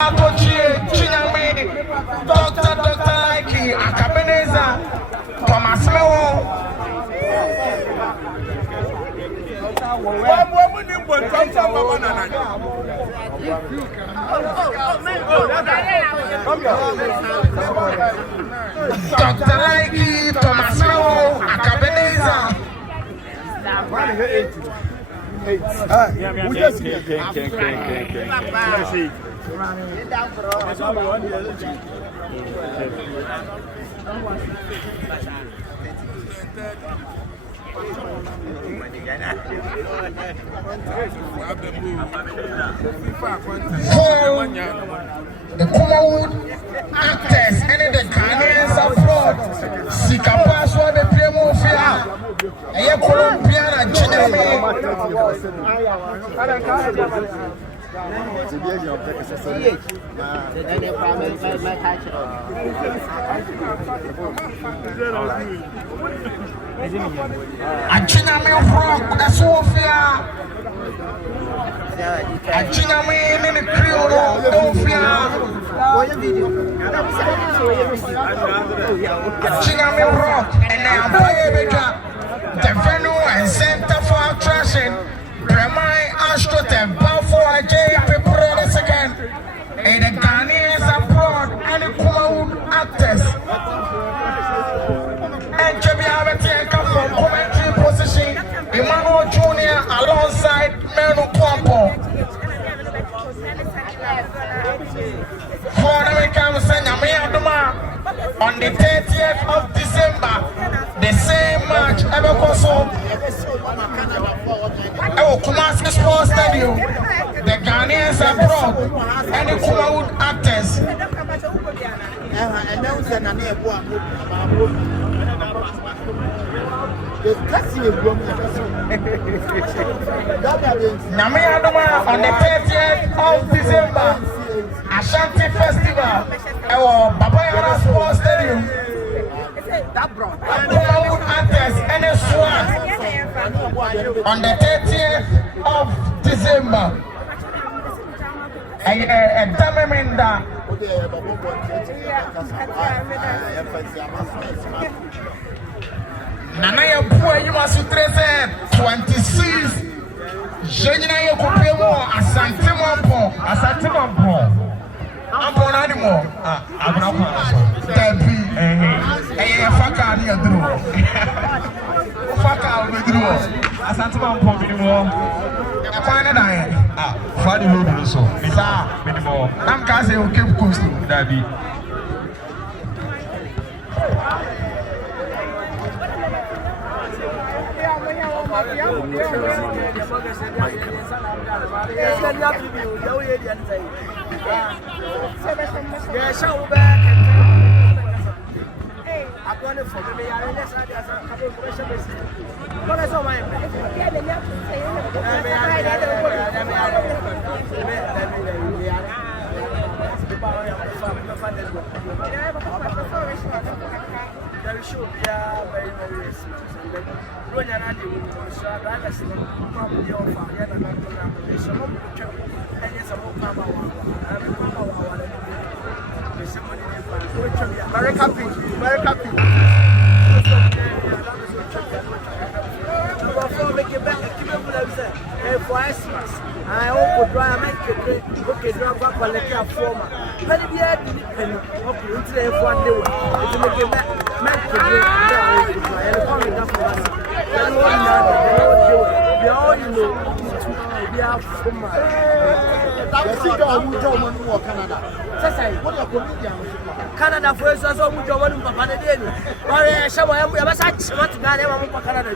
Dr. Likee, Akabeneza, Thomas Mewo. Dr. Likee, Thomas Mewo, Akabeneza. The Kumawood actors and the Ghanaians abroad, Siki password the Premofia, and your Colombian and Chinaman. Achinaman rock, that's Sophia. Achinaman in the Creole, Sophia. Achinaman rock, and now the venue and center for attraction. Ramai Ashtotem, Balfour, J. People second, and the Ghanaians abroad and the Kumawood actors. And Jabiavati come from commentary position, Emmanuel Jr. alongside Menu Kwampo. For American Senamia on the 30th of December, the same match ever Koso. Kumasi Sports Stadium, the Ghanaians abroad, and the Kumawood actors. Namiadoma on the 30th of December, Ashanti Festival, Babayana Sports Stadium. Kumawood actors and the SWAT on the 30th of December. A Damaminda. Nanaya Pua, you must 26. Jenina Yokupemo, Asantimampo, I'm born anymore. I'm not Debbie, Faka, you do. Faka, we do. Asantimampo, minimum. I find it. Fadi Lodu, so. Minimum. I'm Kazi, who came close to Debbie. There should be a very, very very happy. For Christmas, I hope to try and make it okay. Drive back for like a former. But if you had to okay, one day, it's make it back. Make it and come enough for us. We all know we are from Canada for us, also, we don't want to Papa. Or I show him, we have such what Ghana for Canada.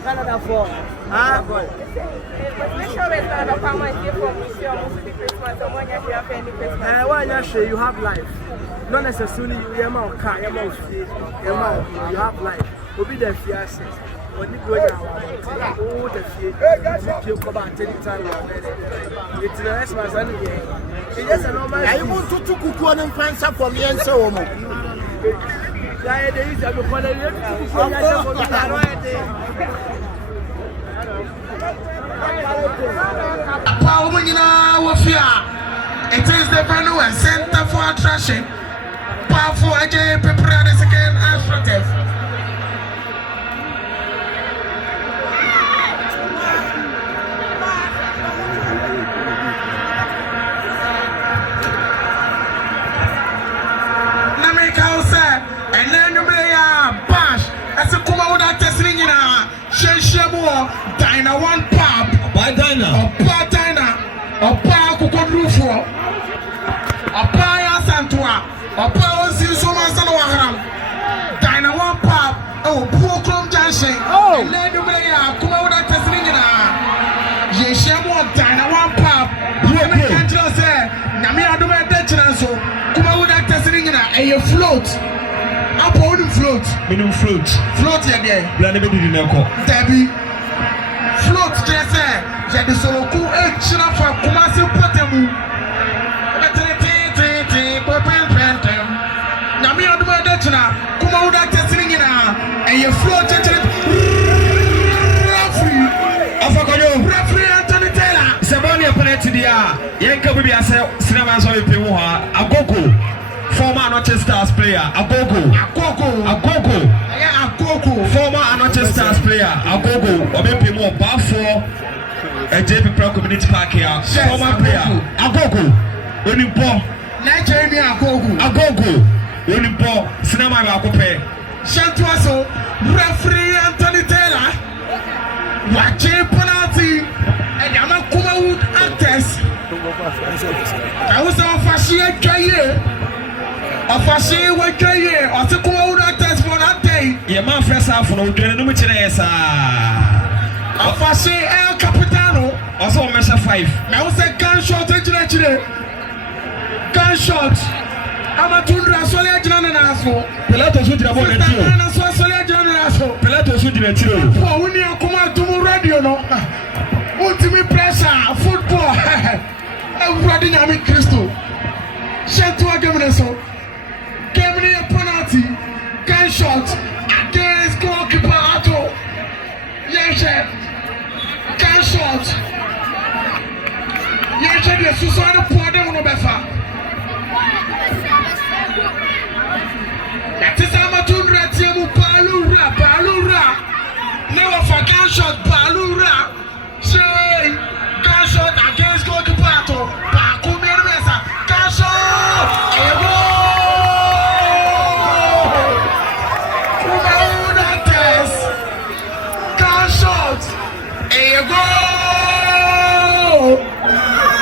Canada for boy. You have life. Not necessarily you have car, you have life. Will be the fiancé. When you go down, oh, the fiancé, you come back anytime. It's the rest of us anyway. It's just a normal. I want to cook one and find some for me and so on. Yeah, there is a good one. It is the venue and center for attraction. Powerful AJ prepare the second aspirative. Namika said, and then you may bash as a Kumawood testing in a Shemo, Dina one pub, by Dina, or Platina, or Park Rufo, or Paya Santua, or Power Suma Sanoham, Dina one pub, oh, poor Chrome Junction, and then you may Kumawood testing in a Shemo, Dina one pub, you can't just say, Namia do my detention, so Kumawood testing in a float. Up on float. Minimum float. Float again. Blame me Nako. Debbie. Float just say. Jadi solo ku extra for Kumasi Potemu. Nami adu edetna. Kumawood testing in a float referee. Afakoyo. Referee Anthony Taylor. Sebani penalty dia. Yenka bibi ase sinema so yepe mu ha. Agogo. Former Anoche Stars player, Agogo. Former Anoche Stars player, Agogo. Obepe mo ba for a JP Pro Community Park here. Former player, Agogo. Onimpo. Nigeria Agogo. Onimpo. Cinema ba kope. Shantuaso. Referee Anthony Taylor. Watching penalty. And Yama Kumawood actors. I was on Fashion Kaye. Afashi wakaye atikuwa una test for that day. Ye man first half no dwene no mchire yesa. Afashi El Capitano also measure 5. Na use gunshot ejire. Gunshot. Ama tundra sole ejina na aso. Pelato so jira ball etio. Na so sole ejina na aso. Pelato so jira etio. For woni akoma tumu radio no. Ultimate pressure football. Everybody nyame Kristo. Shetu agemene so. Gave me a penalty, gunshot against goalkeeper Ato. Yes, gunshot. Yes, the Susana Pode on Befa. That is Amatundra Tiamu Balura. Never for gunshot, Balura. Say, gunshot against goalkeeper Ato. Bakumi Mesa, gunshot.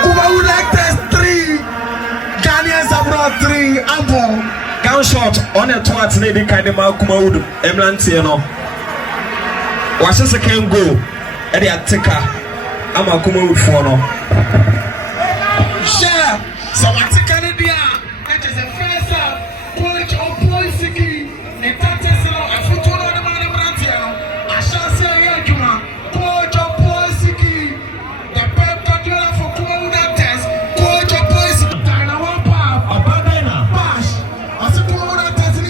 Kumawood actors 3, Ghanaians abroad 3, ample. Gunshot on a twat lady kind of Kumawood Emlanti no. Watch a second go. Eddie Atika. I'm a Kumawood for no. Share. So I take an idea. That is the first coach of Siki. The Tatas a football on the man of Brantiano. I shall say Yakuma. Coach of Siki. The Pep-Dr. for Kumawood actors. Coach of Siki. Dina one pop. Abadena. Bash. As a Kumawood actors in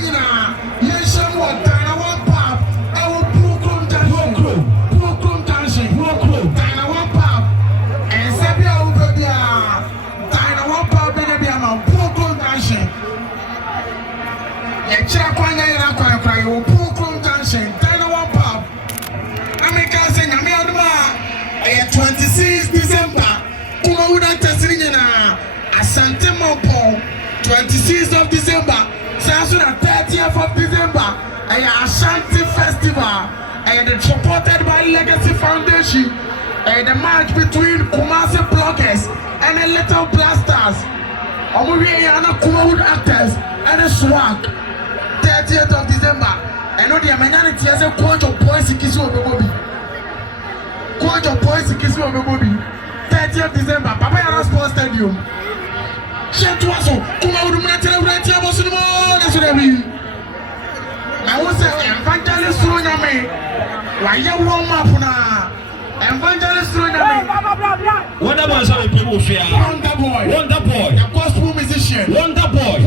Yesham what Dina one pop. I will Pukrum Dancing. Dina one pop. And Sabia Ubabia. Dina one pop. Baby, I'm a Pukrum Dancing. Yakwanya Yakwa, you Pukrum Dancing. Dina one pop. America saying, I'm here 26 December. Kumawood testing in Asante Mopo. 26th of December. So the 30th of December. Ashanti Festival. And supported by Legacy Foundation. The match between Kumasi Bloggers and the Little Blasters. Kumawood actors and the swag. 30th of December. I know the Americanity as a coach of boys in Kisu Obegobi. Coach of boys in Kisu Obegobi. 30th of December. Papa Yara Sports Stadium. Shentuaso. Kumawood Manatere Uretia Bosumo. That's what I mean. I was an evangelist through Yame. Why you warm up now? Evangelist through Yame. Wonder Boy, sorry, people fear. Wonder Boy. The gospel musician. Wonder Boy.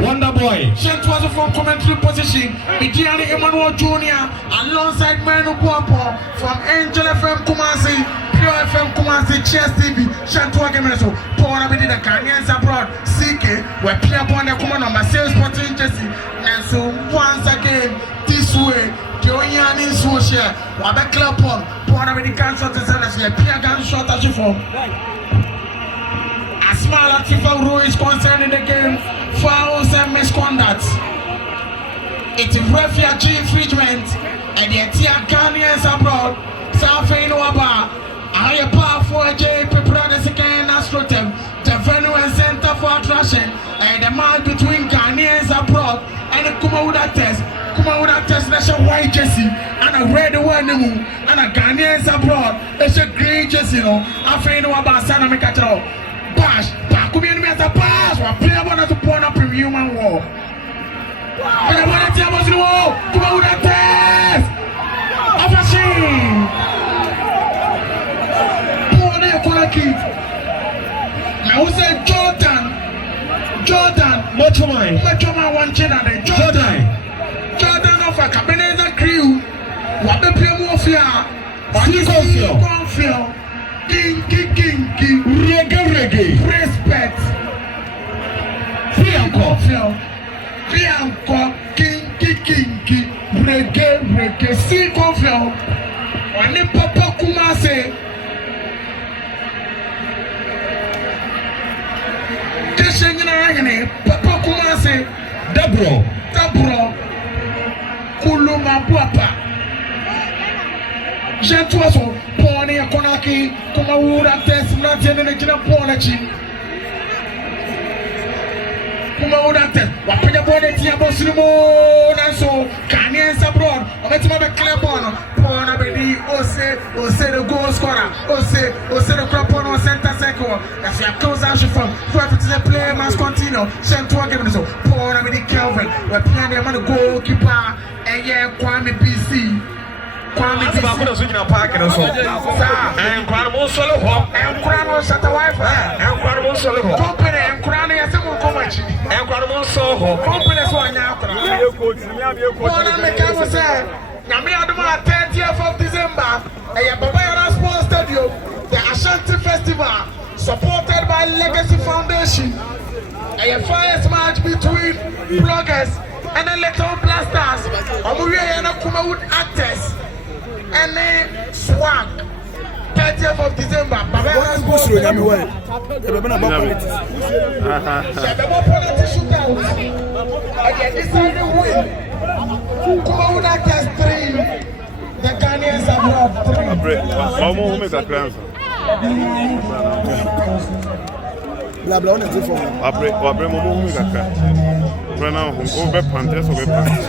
Wonder Boy. boy. Shent was from commentary position. Midiani Emmanuel Jr. alongside Manu Guapo from Angel FM Kumasi, Pure FM Kumasi, Chess TV. Shent was so Paul Abedi the Ghanaians abroad. Siki, where Pierre Bonner come on my sales sporting Jesse. And so once again, this way, the only in social, Wabek Club on, Paul Abedi cancer to sell us, Pierre Gan shot as you from. As small as FIFA rule is concerned in the game, fouls and misconduct. It's refugee infringement, and the entire Ghanaians abroad. South Waba, I have powerful JP Brothers again as Rotem, the venue and center for attraction, and the man between Ghanaians abroad and the Kumawood test. Kumawood test, that's a white jersey, and a red one, and a Ghanaians abroad, that's a green jersey, I find Waba Sana Mikato. Pass, Bakumian met a pass, or player one to point up in human war. And I want to tell us, come on, that test of a scene. Poor Likee. Now, who said Jordan, much of one channel, Jordan of a cabinet crew, what the people of fear, or King, reggae, respect, Fianco, King, reggae, see confio, on the Papa Kumase, Kishing Papa Kumase, Dabro, Kuluma Papa. Gentuaso, Pony, Konaki, Kumawood, test, not in the Gina Ponachi. Kumawood, test, what put the body to Bosimo, and so, Ghanaians abroad, or let's have a clap on, Ponabedi, Ose, the goal scorer, Ose, the crop on center second, that's your close out from, whoever to the player must continue, Gentua given so, Ponabedi Kelvin, we're playing the man goalkeeper, and yeah, Kwame PC. I'm going to switch in a park and so. And Cranimal Solo, and Cranimal Sata Wife, and Cranimal Solo, Company, and Crania Comachi, and Cranimal Solo, Company one now. One of the cameras said, Namiaduma 30th of December, a Babaya Sports Stadium, the Ashanti Festival, supported by Legacy Foundation, a first match between bloggers and the Little Blasters, Omuye and Kumawood actors. And then swag 30th of December. Baba Bush, you know well. They've been about politics. Shababa politics shootout. Again, this is the win. Kumawood actors 3. The Ghanaians abroad 3. Vamos make a plan. Blah blah on the phone. Abre mo make a plan. Now, over Panthers over Panthers.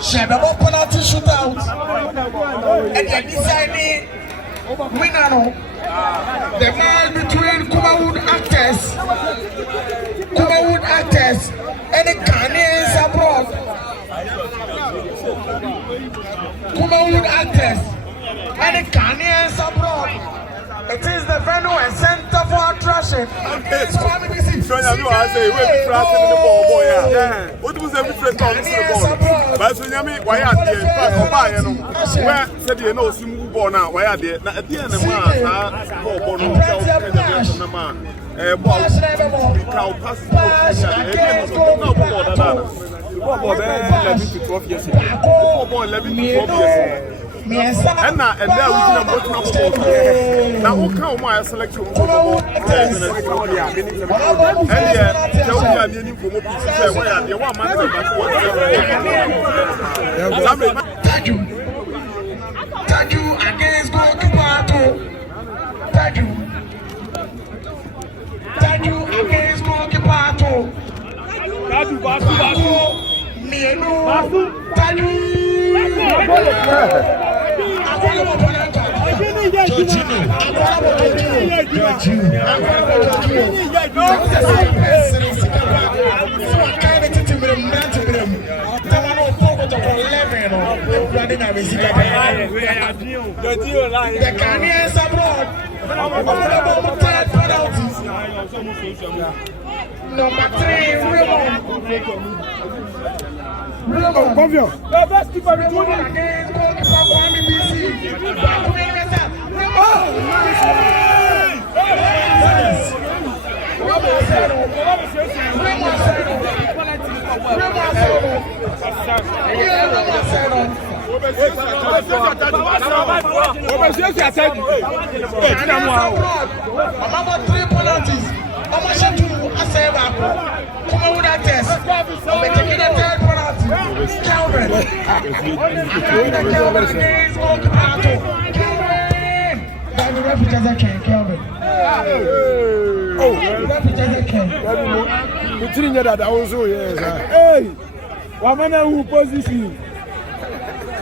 Shababa penalty shootout. And they decided winner. The man between Kumawood actors and the Ghanaians abroad. Kumawood actors and the Ghanaians abroad. It is the venue and center for attraction. So you are saying we're pressing the ball, yeah. What was every friend on the ball? But so you mean why are they where said you know some ball now? Why are they at the end of the man? Ball no man. Ball pass to 12 years ago. 11 to 12 years ago. And now we can put now who come my selection and yeah, needing for where they want Taju against goalkeeper. Taju against goalkeeper. na Mexico. The Ghanaians abroad. Third penalty. Number 3, Raymond. Confiant. The best keeper against goalkeeper Kwame BC. Number 3 penalties. Kumawood test. We're taking the third penalty. Calvin. Calvin against goalkeeper. Calvin. The referee doesn't care. Calvin. Oh, the referee doesn't care. The thing that also yes. Hey, what man who position?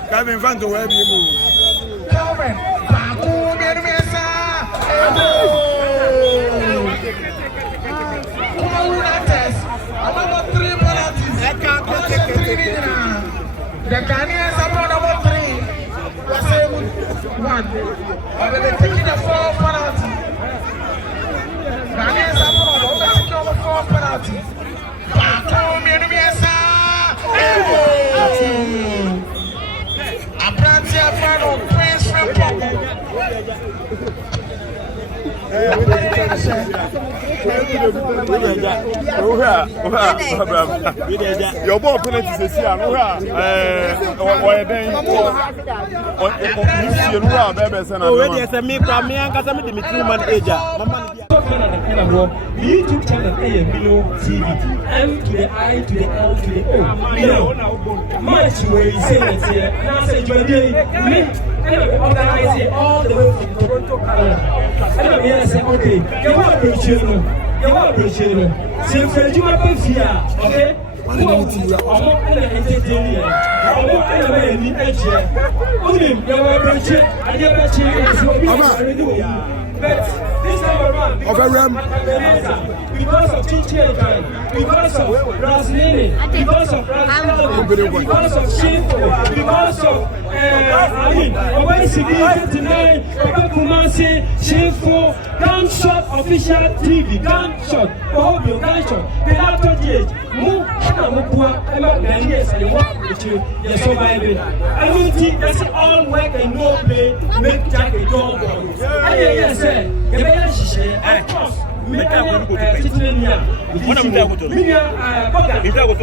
Calvin fan to where you move. Calvin. Baku Germesa. Kumawood test. Number 3 penalties. The Ghanaians are number 3. We're saying 1. But they're taking the 4th penalty. Ghanaians are taking the 4th penalty. Back home, Yermiasa. Abranti Afano, Prince from Pogo. Your ball penalty is here. YouTube channel below TV. M to the I to the L to the O. Much where you say it here. And I say, me, organize it all the way from Toronto, Canada. And I'm here and say, okay, you want to appreciate them. You want to appreciate them. So if you want to fear, okay? I'm not going to entertain you. I'm not going to entertain you. Only you want to appreciate. I never appreciate. But this time around, because of Chichiakan, because of Raslini, because of Raslini, because of Shinko, because of Siki tonight, Kumasi, Shinko, Gunshot Official TV, Gunshot, Gunshot, the after DH, Move, Emma, yes, and work with you, you're surviving. I don't think that's all work and no play, make Jack a dog. Yes, sir. Of course, make a Titania. What I'm going to do, if I go to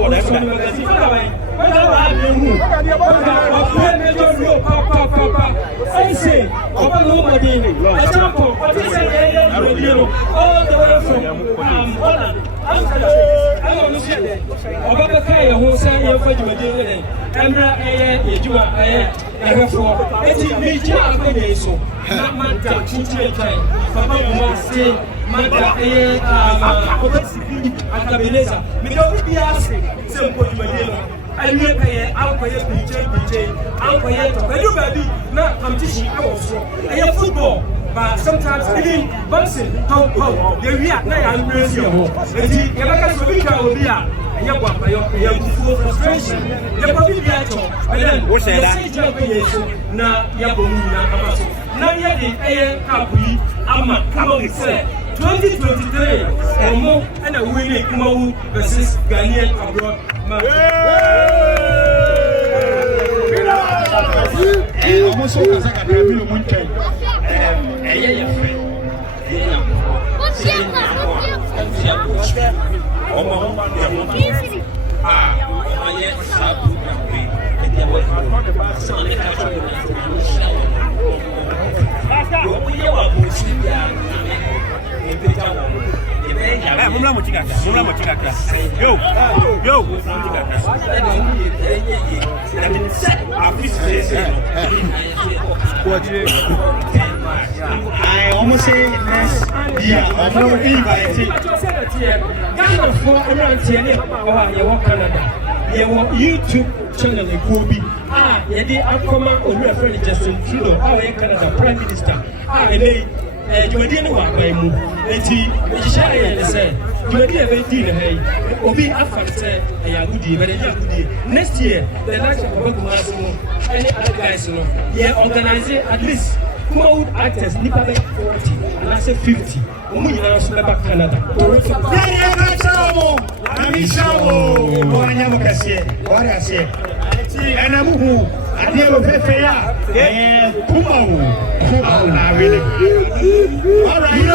I say, open nobody, a champion, all the way from Holland. I don't see it. Obaka, who say you're for you, and you are therefore, it's me, so not my teacher, Papa Masti, Mata, and Cabineza. We don't be asking, simple, and we pay out for your PJ, out for your baby, not competition also. And your football. But sometimes even boxing, talk, you react, I'm crazy. And you like to be out here, and you want your frustration. You're probably better. And then, what's that? Now, you're going now, you're the air company. I'm a come say 2023 or more, and a winning Kumawood versus Ghanaian abroad. Almost all as I got a million one time. I almost say yes. Yeah, I'm not invited. Ghana for Canada. YouTube channel in Kobe. Yedi Akoma Olu friend Justin Trudeau, our Canada Prime Minister. And they Jodine wa by mu. Enti share say dwumadi a ɛbɛdi ne ha yi obi afa sɛ ɛyɛ agodie bɛde ɛyɛ agodie next year the next ɔbɛkuma ase no ɛne other guys no yɛ organize at least Kumawood actors nipa bɛ 40 anaasɛ 50 wɔn nyinaa nso bɛba Canada. yɛyɛ ka kyerɛ mo amisha mo wɔanya mo kɛseɛ wɔre aseɛ ɛna muhu adeɛ wɔ fɛfɛ a Kumawood na awele. All right.